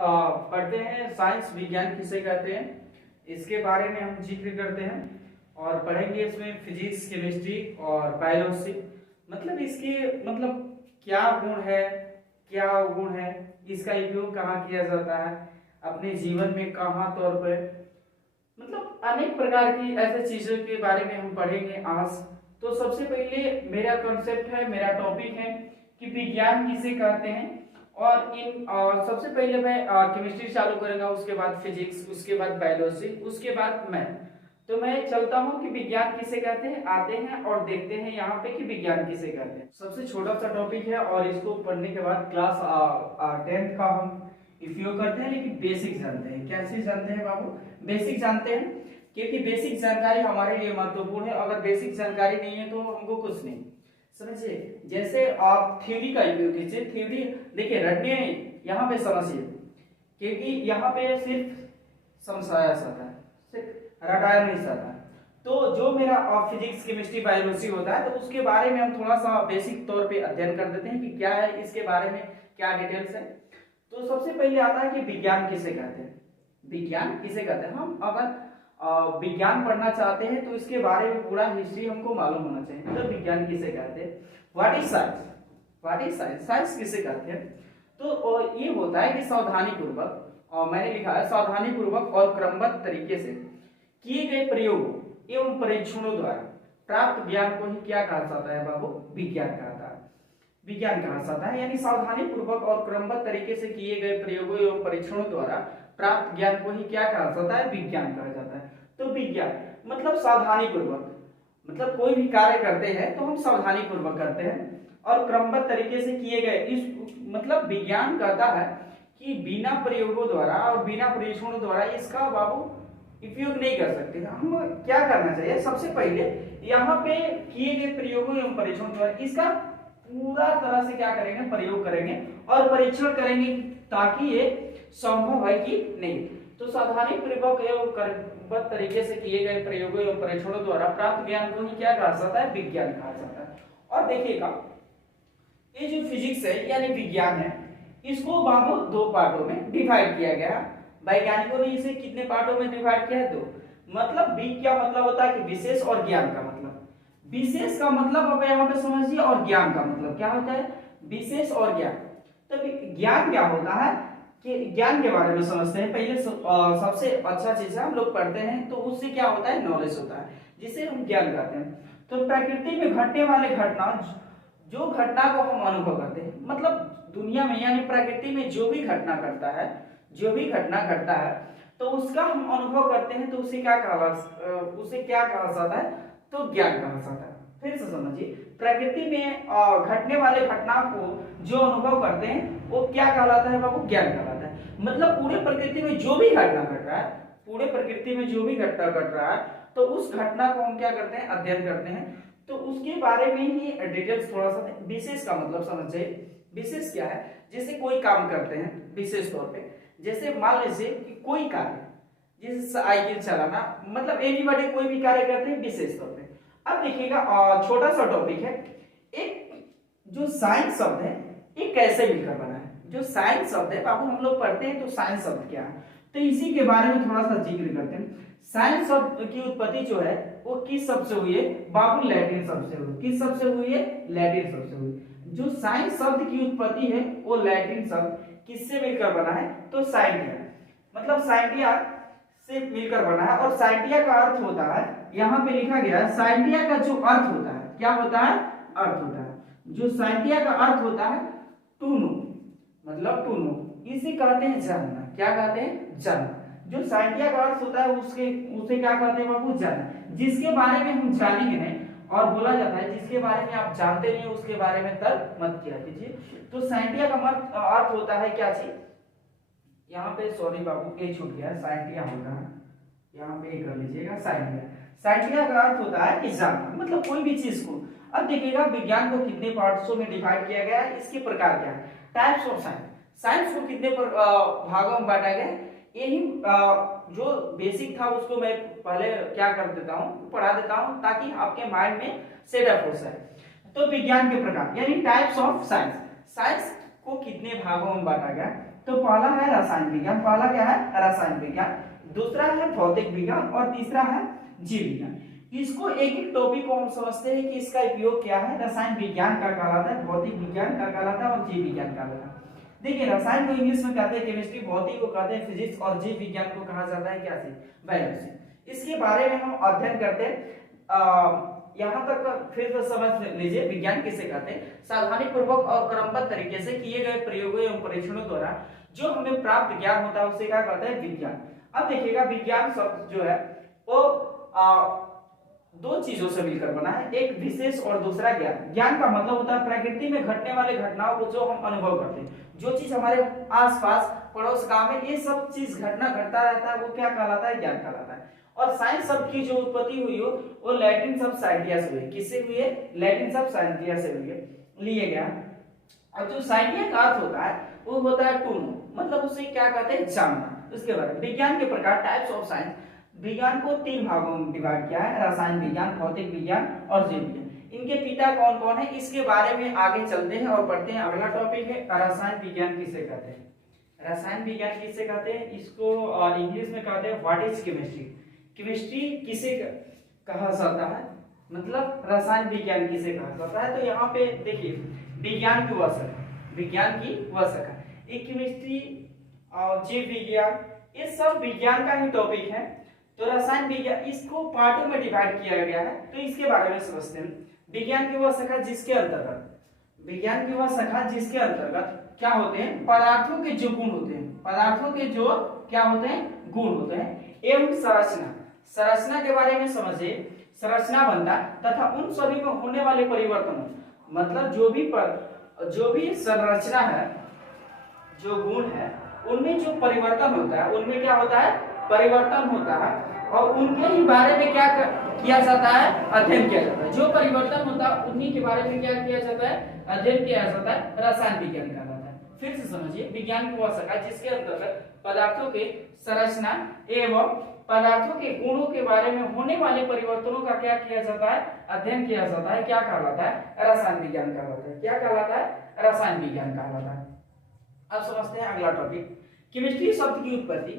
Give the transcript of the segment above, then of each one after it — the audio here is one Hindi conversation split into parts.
पढ़ते हैं साइंस विज्ञान किसे कहते हैं, इसके बारे में हम जिक्र करते हैं और पढ़ेंगे इसमें फिजिक्स, केमिस्ट्री और बायोलॉजी। मतलब इसके मतलब क्या गुण है, क्या अवगुण है, इसका उपयोग कहाँ किया जाता है अपने जीवन में, कहाँ तौर पर, मतलब अनेक प्रकार की ऐसे चीजों के बारे में हम पढ़ेंगे आज। तो सबसे पहले मेरा कॉन्सेप्ट है, मेरा टॉपिक है कि विज्ञान किसे कहते हैं। और इन सबसे पहले मैं केमिस्ट्री चालू करूंगा, उसके बाद फिजिक्स, उसके बाद बायोलॉजी, उसके बाद मैथ। तो मैं चलता हूं कि विज्ञान किसे कहते हैं, आते हैं और देखते हैं यहाँ पे कि विज्ञान किसे कहते हैं। सबसे छोटा सा टॉपिक है और इसको पढ़ने के बाद क्लास 10th का हम उपयोग करते हैं, लेकिन बेसिक जानते हैं। क्या चीज जानते हैं बाबू? बेसिक जानते हैं, क्योंकि बेसिक जानकारी हमारे लिए महत्वपूर्ण है। अगर बेसिक जानकारी नहीं है तो हमको कुछ नहीं समझिए। जैसे आप थ्योरी का उपयोग कीजिए, थ्योरी देखिए रटने यहाँ पे समझिए, क्योंकि यहाँ पे सिर्फ समझाया जाता है, सिर्फ रटाया नहीं जाता है। तो जो मेरा फिजिक्स, केमिस्ट्री, बायोलॉजी होता है, तो उसके बारे में हम थोड़ा सा बेसिक तौर पे अध्ययन कर देते हैं कि क्या है, इसके बारे में क्या डिटेल्स है। तो सबसे पहले आता है कि विज्ञान किसे कहते हैं। विज्ञान किसे कहते हैं? हम अगर विज्ञान पढ़ना चाहते हैं तो इसके बारे में पूरा हिस्ट्री हमको मालूम होना चाहिए। तो विज्ञान किसे कहते हैं? What is science? What is science? Science किसे कहते हैं? तो ये होता है कि सावधानी पूर्वक, और मैंने लिखा है सावधानी पूर्वक और क्रमबद्ध तरीके से किए गए प्रयोगों एवं परीक्षणों द्वारा प्राप्त ज्ञान को ही क्या कहा जाता है बाबू? विज्ञान कहता है। विज्ञान कहा जाता है, यानी सावधानी पूर्वक और क्रमबद्ध तरीके से किए गए प्रयोगों एवं परीक्षणों द्वारा प्राप्त ज्ञान को ही क्या कहा जाता है? विज्ञान कहा जाता है। तो विज्ञान मतलब सावधानी पूर्वक, मतलब कोई भी कार्य करते हैं तो हम सावधानी पूर्वक करते हैं और क्रमबद्ध तरीके से किए गए, इस मतलब विज्ञान कहता है कि बिना प्रयोगों द्वारा और बिना परीक्षणों द्वारा इसका बाबू उपयोग नहीं कर सकते। हम क्या करना चाहिए? सबसे पहले यहाँ पे किए गए प्रयोगों एवं परीक्षणों द्वारा इसका पूरा तरह से क्या करेंगे? प्रयोग करेंगे और परीक्षण करेंगे, ताकि ये संभव है कि नहीं। तो सावधानी पूर्वक एवं क्रमबद्ध तरीके से किए गए प्रयोगों एवं परीक्षणों द्वारा प्राप्त ज्ञान को ही क्या कहा जाता है? विज्ञान कहा जाता है। और देखिएगा, ये जो फिजिक्स है यानी विज्ञान है, इसको बाबू दो पार्टों में डिवाइड किया गया है। वैज्ञानिकों ने इसे कितने पार्टों में डिवाइड किया है? दो। मतलब बी क्या मतलब होता है कि विशेष, और ज्ञान का मतलब, विशेष का मतलब अब यहाँ पे समझिए, और ज्ञान का मतलब क्या होता है? विशेष और ज्ञान। तो ज्ञान क्या होता है कि ज्ञान के बारे में समझते हैं। पहले सबसे अच्छा चीज है हम लोग पढ़ते हैं, तो उससे क्या होता है? नॉलेज होता है, जिसे हम ज्ञान कहते हैं। तो प्रकृति में घटने वाले घटना, जो घटना को हम अनुभव करते हैं, मतलब दुनिया में यानी प्रकृति में जो भी घटना घटता है, जो भी घटना घटता है, तो उसका हम अनुभव करते हैं, तो उसे क्या कहा जाता है? तो ज्ञान कहा जाता है। फिर से समझिए, प्रकृति में घटने वाले घटना को जो अनुभव करते हैं वो क्या कहलाता है बाबू? ज्ञान कहलाता है। मतलब पूरे प्रकृति में जो भी घटना घट रहा है, पूरे प्रकृति में जो भी घटना घट रहा है, तो उस घटना को हम क्या करते हैं? अध्ययन करते हैं। तो उसके बारे में ही डिटेल्स थोड़ा सा। विशेष का मतलब समझिए, विशेष क्या है? जैसे कोई काम करते हैं विशेष तौर पे, जैसे मान लीजिए कि कोई कार्य, जैसे साइकिल चलाना, मतलब एनीबॉडी कोई भी कार्य करते हैं विशेष तौर पे। अब देखिएगा, छोटा सा टॉपिक है, एक जो साइंस शब्द है ये कैसे मिलकर बना है? जो साइंस शब्द है बाबू हम लोग पढ़ते हैं, तो साइंस शब्द क्या है, तो इसी के बारे में थोड़ा सा जिक्र करते हैं। साइंस शब्द की उत्पत्ति जो है वो किस शब्द से हुई है बाबू? लैटिन शब्द से हुई। किस शब्द से हुई है? लैटिन शब्द से हुई। जो साइंस शब्द की उत्पत्ति है वो लैटिन शब्द किससे मिलकर बना है? तो साइंटिया, मतलब साइंटिया से मिलकर बना है। और साइंटिया का अर्थ होता है, यहाँ पे लिखा गया है, साइंटिया का जो अर्थ होता है, क्या होता है? अर्थ होता है। जो साइंटिया का अर्थ होता है टू नो, मतलब टू नो, इसे कहते हैं जानना। क्या कहते हैं? जानना। जो साइंटिया का अर्थ होता है उसे क्या कहते हैं बाबू? जानना। जिसके बारे में हम जानेंगे नहीं, और बोला जाता है जिसके बारे में आप जानते नहीं उसके बारे में तर्क मत किया कीजिए। तो साइंटिया का अर्थ होता है क्या चीज? यहाँ पे सॉरी बाबू ए छूट गया, साइंटिया होगा, यहाँ पे कर लीजिएगा साइंटिया। साइंटिया का अर्थ होता है कि जानना, मतलब कोई भी चीज को। अब देखिएगा विज्ञान को कितने पार्ट्सों में डिवाइड किया गया है, इसके प्रकार क्या है? Types of science. साइंस को कितने भागों में बांटा गया है? यही जो बेसिक था उसको मैं पहले क्या कर देता हूँ, पढ़ा देता हूँ, ताकि आपके माइंड में सेटअप हो सके। तो विज्ञान के प्रकार यानी टाइप्स ऑफ साइंस। साइंस को कितने भागों में बांटा गया? तो पहला है रसायन विज्ञान, पहला क्या है रसायन विज्ञान, दूसरा है भौतिक विज्ञान और तीसरा है जीव विज्ञान। इसको एक एक टॉपिक को हम समझते हैं कि इसका उपयोग क्या है। रसायन विज्ञान का कहलाता है, भौतिक विज्ञान का कहलाता है और जीव विज्ञान का कहलाता है। देखिए रसायन को इंग्लिश में कहते हैं केमिस्ट्री, भौतिक को कहते हैं फिजिक्स और जीव विज्ञान को कहा जाता है क्या से बायोलॉजी। इसके बारे में हम अध्ययन करते हैं। यहाँ तक फिर से समझ लीजिए विज्ञान किसे कहते हैं। सावधानी पूर्वक और क्रमबद्ध तरीके से किए गए प्रयोगों एवं परीक्षणों द्वारा जो हमें प्राप्त ज्ञान होता है उसे क्या कहते हैं विज्ञान। अब देखिएगा विज्ञान शब्द जो है वो दो चीजों से मिलकर बना है, एक विशेष और दूसरा ज्ञान। ज्ञान का मतलब होता है प्रकृति में घटने वाले घटनाओं को जो हम अनुभव करते हैं, जो चीज हमारे आसपास पड़ोस गांव में ये सब चीज घटना घटता रहता है वो क्या कहलाता है ज्ञान कहलाता है। और साइंस शब्द की जो उत्पत्ति हुई हो वो लैटिन शब्द साइंटिया से हुई। किससे हुई है? लैटिन शब्द साइंटिया से हुई है, लिए गया। अब जो साइंटिया का अर्थ होता है वो होता है टू नो, मतलब उसे क्या कहते हैं जानना। उसके बाद विज्ञान के प्रकार टाइप्स ऑफ साइंस, विज्ञान को 3 भागों में डिवाइड किया है, रसायन विज्ञान, भौतिक विज्ञान और जीव विज्ञान। इनके पिता कौन कौन है इसके बारे में आगे चलते हैं और पढ़ते हैं। अगला टॉपिक है रसायन विज्ञान किसे कहते हैं। रसायन विज्ञान किसे कहते हैं, इसको इंग्लिश में कहते हैं व्हाट इज केमिस्ट्री। केमिस्ट्री किसे कहा जाता है, मतलब रसायन विज्ञान किसे कहा जाता है। तो यहाँ पे देखिए विज्ञान की वह शाखा, विज्ञान की वह शाखा, एक केमिस्ट्री और जीव विज्ञान ये सब विज्ञान का ही टॉपिक है। तो रसायन विज्ञान इसको पार्टों में डिवाइड किया गया है, तो इसके बारे में समझते हैं। विज्ञान की वह शाखा जिसके अंतर्गत, विज्ञान की वह शाखा जिसके अंतर्गत क्या होते हैं, पदार्थों के जो गुण होते हैं, पदार्थों के जो क्या होते हैं गुण होते हैं, एवं संरचना, संरचना के बारे में समझिए। संरचना बनता तथा उन सभी में होने वाले परिवर्तनों, मतलब जो भी संरचना है, जो गुण है उनमें जो परिवर्तन होता है उनमें क्या होता है परिवर्तन होता है, और उनके ही बारे में क्या किया जाता है अध्ययन किया जाता है। जो परिवर्तन होता है उन्हीं के बारे में क्या किया जाता है अध्ययन किया जाता है, रसायन विज्ञान कहलाता है। फिर से समझिए विज्ञान की वह शाखा जिसके अंतर्गत पदार्थों के संरचना एवं पदार्थों के गुणों के बारे में होने वाले परिवर्तनों का क्या किया जाता है अध्ययन किया जाता है, क्या कहलाता है रसायन विज्ञान कहलाता है। क्या कहलाता है रसायन विज्ञान कहलाता है। अब समझते हैं अगला टॉपिक केमिस्ट्री शब्द की उत्पत्ति।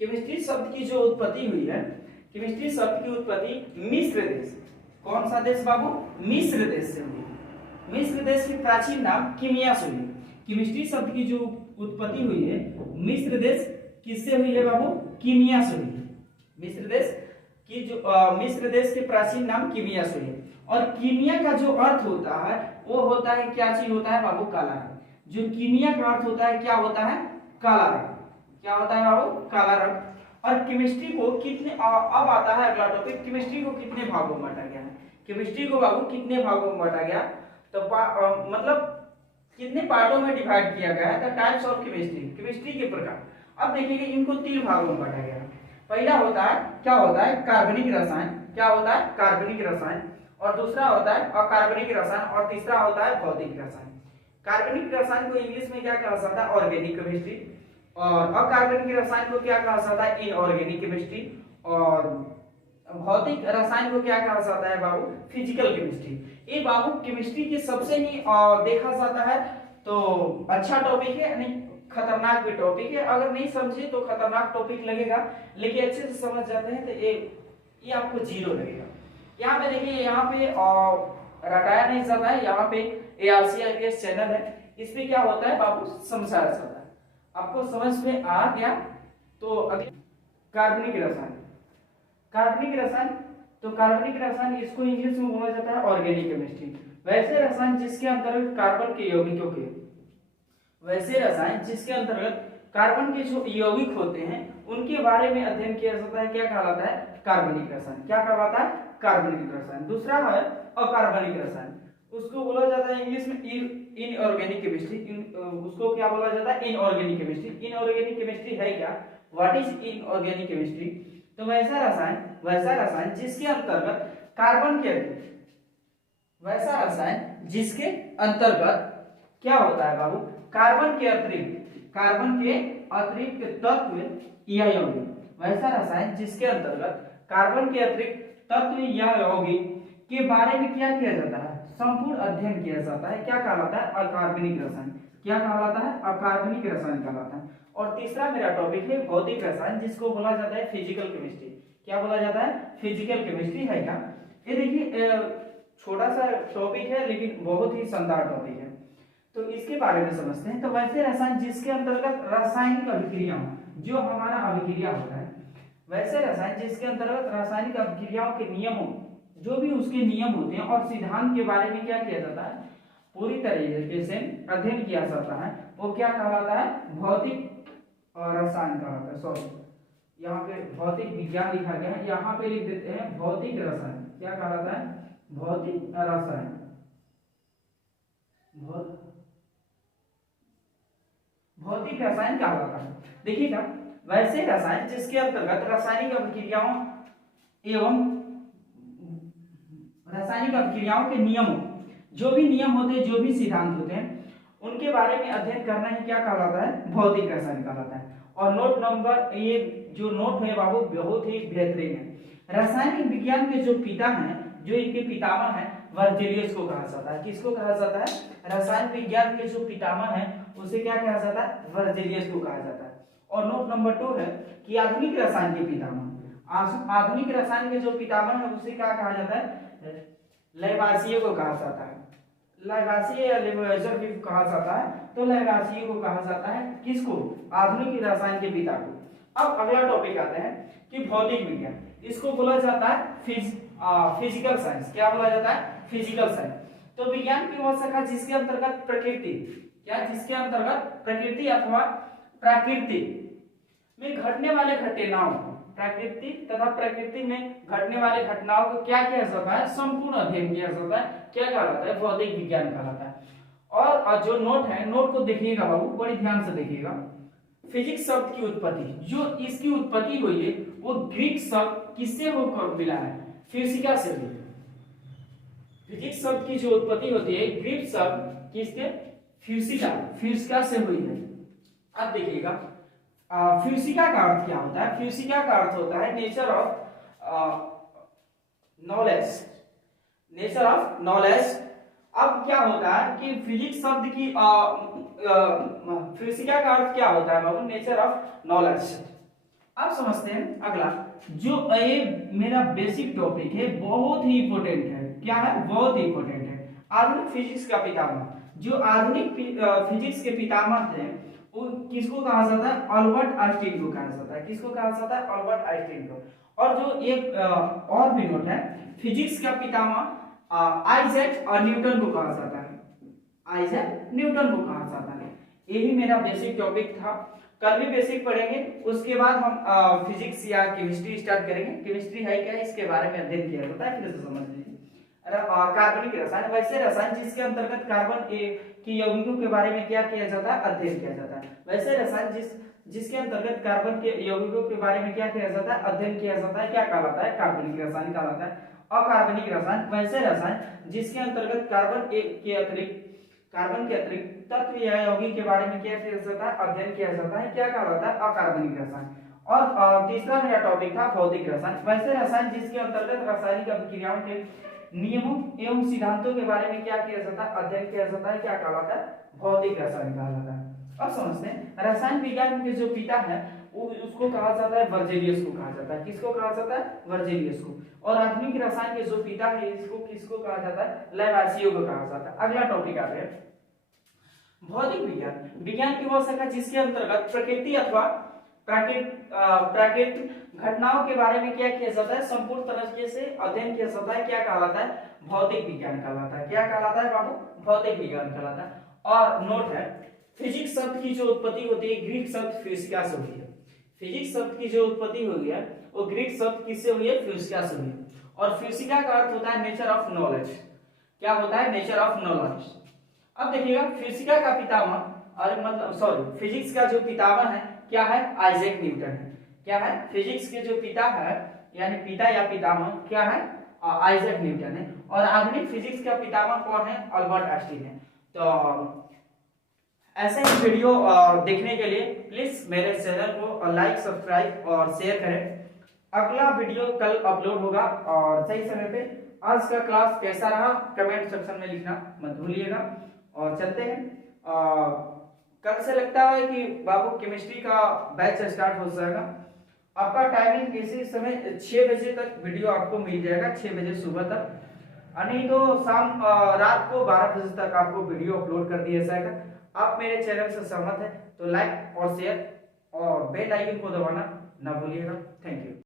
केमिस्ट्री शब्द की जो उत्पत्ति हुई है, केमिस्ट्री शब्द की उत्पत्ति मिस्र देश, कौन सा देश बाबू, मिस्र देश से हुई। मिस्र देश की प्राचीन नाम कीमिया से हुई। केमिस्ट्री शब्द की जो उत्पत्ति हुई है मिस्र देश किससे हुई है बाबू, कीमिया से हुई है। मिस्र देश की जो मिस्र देश के प्राचीन नाम कीमिया से हुई है। और कीमिया का जो अर्थ होता है वो होता है क्या चीज होता है बाबू, काला रंग। जो कीमिया का अर्थ होता है क्या होता है काला रंग, क्या होता है बाबू काला रंग। और केमिस्ट्री को कितने अब आता है अगला टॉपिक, केमिस्ट्री को कितने भागों में बांटा गया है। केमिस्ट्री को बाबू कितने भागों में बांटा गया, तो मतलब कितने पार्टों में डिवाइड किया गया है, the types of chemistry, chemistry के प्रकार। अब देखिएगा इनको 3 भागों में बांटा गया है। पहला होता है क्या होता है कार्बनिक रसायन, क्या होता है कार्बनिक रसायन, और दूसरा होता है अकार्बनिक रसायन, और तीसरा होता है भौतिक रसायन। कार्बनिक रसायन को इंग्लिश में क्या कहा जाता है ऑर्गेनिक केमिस्ट्री, और अकार्बनिक रसायन को क्या कहा जाता है इनऑर्गेनिक केमिस्ट्री, और भौतिक रसायन को क्या कहा जाता है बाबू फिजिकल केमिस्ट्री। ये बाबू केमिस्ट्री के सबसे ही देखा जाता है तो अच्छा टॉपिक है, नहीं खतरनाक भी टॉपिक है। अगर नहीं समझे तो खतरनाक टॉपिक लगेगा, लेकिन अच्छे से समझ जाते हैं तो ये आपको 0 लगेगा। यहाँ पे देखिए, यहाँ पे रटाया नहीं जाता है, यहाँ पे ARC चैनल है, इसमें क्या होता है बाबू समझाया जाता है। आपको समझ में आ गया तो अभी कार्बनिक रसायन, कार्बनिक रसायन, तो कार्बनिक रसायन इसको इंग्लिश में बोला जाता है ऑर्गेनिक केमिस्ट्री। वैसे रसायन जिसके अंतर्गत कार्बन के यौगिकों के, वैसे रसायन जिसके अंतर्गत कार्बन के जो यौगिक होते हैं उनके बारे में अध्ययन किया जाता है, क्या कहलाता है कार्बनिक रसायन। क्या कहलाता है कार्बनिक रसायन। दूसरा है अकार्बनिक रसायन, उसको बोला जाता है इंग्लिश में इनऑर्गेनिक केमिस्ट्री, उसको क्या बोला जाता है इनऑर्गेनिक केमिस्ट्री। इनऑर्गेनिक केमिस्ट्री है क्या, व्हाट इज इनऑर्गेनिक केमिस्ट्री, तो वैसा रसायन जिसके अंतर्गत कार्बन के, वैसा रसायन जिसके अंतर्गत क्या होता है बाबू कार्बन के अतिरिक्त तत्व या यौगिक, वैसा रसायन जिसके अंतर्गत कार्बन के अतिरिक्त तत्व या यौगिक के बारे में क्या किया जाता है संपूर्ण अध्ययन किया जाता है, क्या कहलाता है अकार्बनिक रसायन। क्या कहलाता है? अकार्बनिक रसायन कहलाता है। और तीसरा मेरा टॉपिक है भौतिक रसायन, जिसको बोला जाता है फिजिकल केमिस्ट्री। क्या बोला जाता है? फिजिकल केमिस्ट्री है क्या? ये देखिए छोटा सा टॉपिक है लेकिन बहुत ही शानदार टॉपिक है, तो इसके बारे में समझते हैं। तो वैसे रसायन जिसके अंतर्गत रासायनिक अभिक्रिया, जो हमारा अभिक्रिया होता है, वैसे रसायन जिसके अंतर्गत रासायनिक अभिक्रियाओं के नियमों, जो भी उसके नियम होते हैं और सिद्धांत के बारे में क्या किया जाता है? पूरी तरीके से अध्ययन किया जाता है, वो क्या कहलाता है? भौतिक रसायन कहलाता है। सॉरी, यहाँ पे भौतिक विज्ञान लिखा गया है, यहाँ पे लिख देते हैं भौतिक रसायन। क्या कहलाता है? भौतिक रसायन। भौतिक रसायन कहलाता है। देखिएगा, वैसे रसायन जिसके अंतर्गत रासायनिक अभिक्रियाओं एवं रासायनिक अभिक्रियाओं के नियमों, जो भी नियम होते हैं, जो भी सिद्धांत होते हैं, उनके बारे में अध्ययन करना ही क्या कहलाता है? भौतिक रसायन कहलाता है। और नोट नंबर, ये जो नोट है बाबू बहुत ही बेहतरीन है। रासायनिक विज्ञान के जो पिता हैं, जो इनके पितामह हैं, वर्जिलियस को कहा जाता है। किसको कहा जाता है? रसायन विज्ञान के जो पितामह हैं उसे क्या कहा जाता है? वर्जिलियस को कहा जाता है। और नोट नंबर 2 है कि आधुनिक रसायन के पितामह, आधुनिक रसायन के जो पितामह है उसे क्या कहा जाता है? लैवासिये को कहा जाता है। लैवासिये या लेवोइजर भी कहा जाता है, तो लैवासिये को कहा जाता है। किसको? आधुनिक रसायन के पिता को। अब अगला टॉपिक आता है कि भौतिक विज्ञान, इसको बोला जाता है फिजिकल साइंस। क्या बोला जाता है? Physical science. तो विज्ञान की वह शाखा जिसके अंतर्गत प्रकृति, क्या जिसके अंतर्गत प्रकृति अथवा प्रकृति में घटने वाले घटनाओं, प्रकृति तथा प्रकृति में घटने वाले घटनाओं को क्या किया जाता है? संपूर्ण अध्ययन किया जाता है। क्या कहलाता है? भौतिक विज्ञान कहलाता है। और जो नोट है, नोट को देखिएगा बाबू, बड़ी ध्यान से देखिएगा। फिजिक्स शब्द की उत्पत्ति, जो इसकी उत्पत्ति हुई है वो ग्रीक शब्द किससे होकर मिला है? फिजिका से हुई है। फिजिक्स शब्द की जो उत्पत्ति होती है ग्रीक शब्द किससे? फिजिका से हुई है। अब देखिएगा फिजिका का अर्थ क्या होता है? फिजिका का अर्थ होता है nature of knowledge, nature of knowledge. अब क्या होता है कि फिजिक्स शब्द की फिजिका का अर्थ क्या होता है बाबू? Nature of knowledge. अब समझते हैं अगला, जो ये मेरा बेसिक टॉपिक है, बहुत ही इंपॉर्टेंट है। क्या है? बहुत ही इंपॉर्टेंट है। आधुनिक फिजिक्स का पितामह, जो आधुनिक फिजिक्स के पितामह थे, वो किसको कहा जाता है? अल्बर्ट आइंस्टीन को कहा जाता है। किसको कहा जाता है? अल्बर्ट आइंस्टीन को। और जो एक और भी नोट है, फिजिक्स का पितामह आइजैक न्यूटन को कहा जाता है। आइजैक न्यूटन को कहा जाता है। यही मेरा बेसिक टॉपिक था। कल भी बेसिक पढ़ेंगे, उसके बाद हम फिजिक्स या केमिस्ट्री स्टार्ट करेंगे। केमिस्ट्री है क्या, इसके बारे में अध्ययन किया जाता है, फिर से समझ लीजिए। कार्बनिक रसायन, वैसे रसायन जिसके अंतर्गत कार्बन की यौगिकों के बारे में क्या किया जाता है? अध्ययन किया जाता है। वैसे रसायन जिसके अंतर्गत कार्बन के यौगिकों के बारे में क्या किया जाता है? अध्ययन किया जाता है। क्या कहलाता है? कार्बनिक रसायन कहलाता है। अकार्बनिक रसायन, वैसे रसायन जिसके अंतर्गत कार्बन के अतिरिक्त तत्व या यौगिक के बारे में क्या किया जाता है? अध्ययन किया जाता है। क्या कहलाता है? अकार्बनिक रसायन। और तीसरा मेरा टॉपिक था भौतिक रसायन, वैसे रसायन जिसके अंतर्गत रासायनिक अभिक्रियाओं के नियमों एवं सिद्धांतों के बारे में क्या किया जाता है? अध्ययन किया जाता है। क्या कहलाता है? भौतिक रसायन कहलाता है। अब समझते हैं रसायन विज्ञान के जो पिता है उसको कहा जाता है वर्जिलियस को कहा जाता है। किसको कहा जाता है? वर्जिलियस को। और आधुनिक रसायन के जो पिता है इसको किसको कहा जाता है? लैवासिये को कहा जाता है। अगला टॉपिक आता है भौतिक विज्ञान, विज्ञान की वह शाखा जिसके अंतर्गत प्रकृति अथवा प्राकृतिक घटनाओं के बारे में क्या किया जाता है? संपूर्ण तरीके से अध्ययन किया जाता है। क्या कहलाता है? भौतिक विज्ञान कहलाता है। क्या कहलाता है बाबू? भौतिक विज्ञान कहलाता है। और नोट है, फिजिक्स शब्द की जो उत्पत्ति होती है ग्रीक शब्द फिजिका से हुई है। फिजिक्स शब्द की जो उत्पत्ति हुई है वो ग्रीक शब्द किससे हुई है? फिजिका से हुई है। और फिजिका का अर्थ होता है नेचर ऑफ नॉलेज। क्या होता है? Nature of knowledge. अब देखिएगा फिजिका का पितामह, और मतलब सॉरी फिजिक्स का जो पितामह है क्या है? आइजैक न्यूटन है। क्या है? फिजिक्स के जो पिता है यानी पिता या पितामह क्या है? आइजैक न्यूटन है। और आधुनिक फिजिक्स का पितामह कौन है? अल्बर्ट आइंस्टीन है। तो ऐसे ही वीडियो देखने के लिए प्लीज मेरे चैनल को लाइक, सब्सक्राइब और शेयर करें। अगला वीडियो कल अपलोड होगा और सही समय पे। आज का क्लास कैसा रहा कमेंट सेक्शन में लिखना मत भूलिएगा। और चलते हैं कल से लगता है कि बाबू केमिस्ट्री का बैच स्टार्ट हो जाएगा। आपका टाइमिंग इसी समय 6 बजे तक वीडियो आपको मिल जाएगा, 6 बजे सुबह तक, नहीं तो शाम रात को 12 बजे तक आपको वीडियो अपलोड कर दिया जाएगा। आप मेरे चैनल से सहमत है तो लाइक और शेयर और बेल आइकन को दबाना ना भूलिएगा। Thank you.